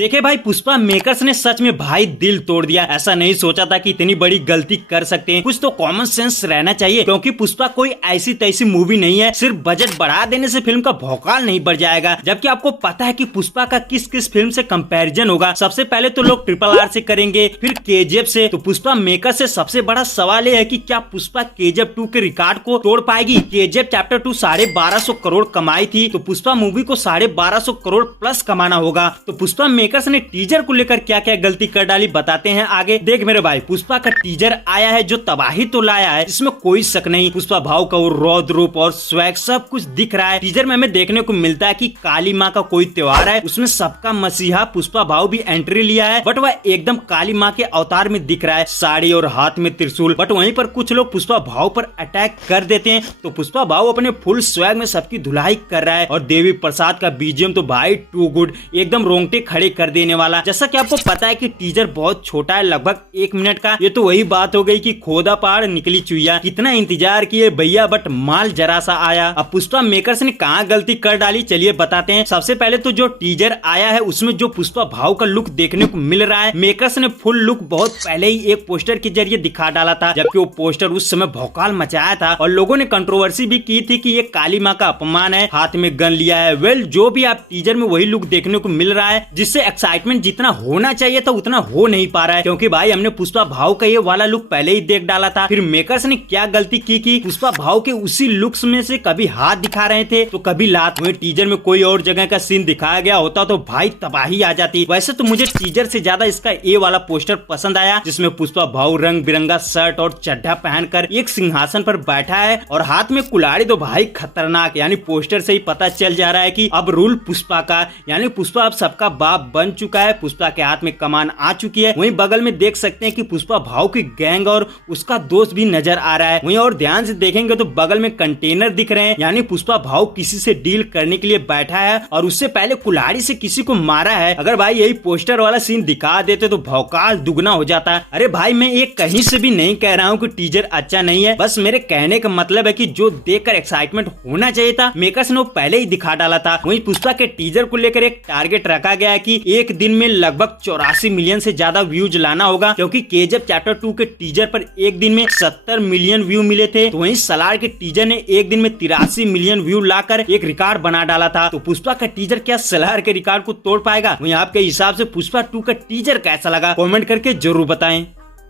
देखे भाई, पुष्पा मेकर्स ने सच में भाई दिल तोड़ दिया। ऐसा नहीं सोचा था कि इतनी बड़ी गलती कर सकते हैं। कुछ तो कॉमन सेंस रहना चाहिए, क्योंकि पुष्पा कोई ऐसी तैसी मूवी नहीं है। सिर्फ बजट बढ़ा देने से फिल्म का भौकाल नहीं बढ़ जाएगा। जबकि आपको पता है कि पुष्पा का किस किस फिल्म से कंपैरिजन होगा। सबसे पहले तो लोग RRR से करेंगे, फिर KGF से। तो पुष्पा मेकर्स से सबसे बड़ा सवाल यह है कि क्या पुष्पा KGF 2 के रिकॉर्ड को तोड़ पाएगी। KGF चैप्टर 2 1250 करोड़ कमाई थी, तो पुष्पा मूवी को 1250 करोड़ प्लस कमाना होगा। तो पुष्पा मेकर्स ने टीजर को लेकर क्या क्या गलती कर डाली बताते हैं आगे। देख मेरे भाई, पुष्पा का टीजर आया है जो तबाही तो लाया है, इसमें कोई शक नहीं। पुष्पा भाव का वो रौद्र रूप और स्वैग सब कुछ दिख रहा है। टीजर में हमें देखने को मिलता है कि काली माँ का कोई त्योहार है, उसमें सबका मसीहा पुष्पा भाव भी एंट्री लिया है, बट वह एकदम काली माँ के अवतार में दिख रहा है, साड़ी और हाथ में त्रिशूल। बट वहीं पर कुछ लोग पुष्पा भाव पर अटैक कर देते हैं। तो पुष्पा भाव अपने फुल स्वैग में सबकी धुलाई कर रहा है। और देवी प्रसाद का BGM तो भाई टू गुड, एकदम रोंगटे खड़े कर देने वाला। जैसा कि आपको पता है कि टीजर बहुत छोटा है, लगभग 1 मिनट का। ये तो वही बात हो गई कि खोदा पहाड़ निकली चुईया। कितना इंतजार किए भैया, बट माल जरा सा आया। अब पुष्पा मेकर्स ने कहाँ गलती कर डाली, चलिए बताते हैं। सबसे पहले तो जो टीजर आया है उसमें जो पुष्पा भाव का लुक देखने को मिल रहा है, मेकर्स ने फुल लुक बहुत पहले ही एक पोस्टर के जरिए दिखा डाला था। जबकि वो पोस्टर उस समय भौकाल मचाया था और लोगों ने कंट्रोवर्सी भी की थी कि ये काली माँ का अपमान है, हाथ में गन लिया है। वेल, जो भी आप टीजर में वही लुक देखने को मिल रहा है, जिससे एक्साइटमेंट जितना होना चाहिए था उतना हो नहीं पा रहा है। क्योंकि भाई हमने पुष्पा भाव का ये वाला लुक पहले ही देख डाला था। फिर मेकर्स ने क्या गलती की कि पुष्पा भाव के उसी लुक्स में से कभी हाथ दिखा रहे थे तो कभी लात। वही टीजर में कोई और जगह का सीन दिखाया गया होता तो भाई तबाही आ जाती। वैसे तो मुझे टीजर से ज्यादा इसका ये वाला पोस्टर पसंद आया, जिसमें पुष्पा भाव रंग बिरंगा शर्ट और चड्ढा पहनकर एक सिंहासन पर बैठा है और हाथ में कुल्हाड़ी। तो भाई खतरनाक, यानी पोस्टर से ही पता चल जा रहा है कि अब रूल पुष्पा का, यानी पुष्पा अब सबका बाप बन चुका है। पुष्पा के हाथ में कमान आ चुकी है। वहीं बगल में देख सकते हैं कि पुष्पा भाव की गैंग और उसका दोस्त भी नजर आ रहा है। वहीं और ध्यान से देखेंगे तो बगल में कंटेनर दिख रहे हैं, यानी पुष्पा भाव किसी से डील करने के लिए बैठा है और उससे पहले कुल्हाड़ी से किसी को मारा है। अगर भाई यही पोस्टर वाला सीन दिखा देते तो भौकाल दुगना हो जाता है। अरे भाई, मैं ये कहीं से भी नहीं कह रहा हूँ कि टीजर अच्छा नहीं है, बस मेरे कहने का मतलब है कि जो देखकर एक्साइटमेंट होना चाहिए था मेकर्स ने वो पहले ही दिखा डाला था। वहीं पुष्पा के टीजर को लेकर एक टारगेट रखा गया है कि एक दिन में लगभग 84 मिलियन से ज्यादा व्यूज लाना होगा, क्योंकि KGF चैप्टर 2 के टीजर पर एक दिन में 70 मिलियन व्यू मिले थे। तो वहीं सलार के टीजर ने एक दिन में 83 मिलियन व्यू लाकर एक रिकॉर्ड बना डाला था। तो पुष्पा का टीजर क्या सलार के रिकॉर्ड को तोड़ पाएगा? वहीं आपके हिसाब से पुष्पा 2 का टीजर कैसा लगा, कमेंट करके जरूर बताएं।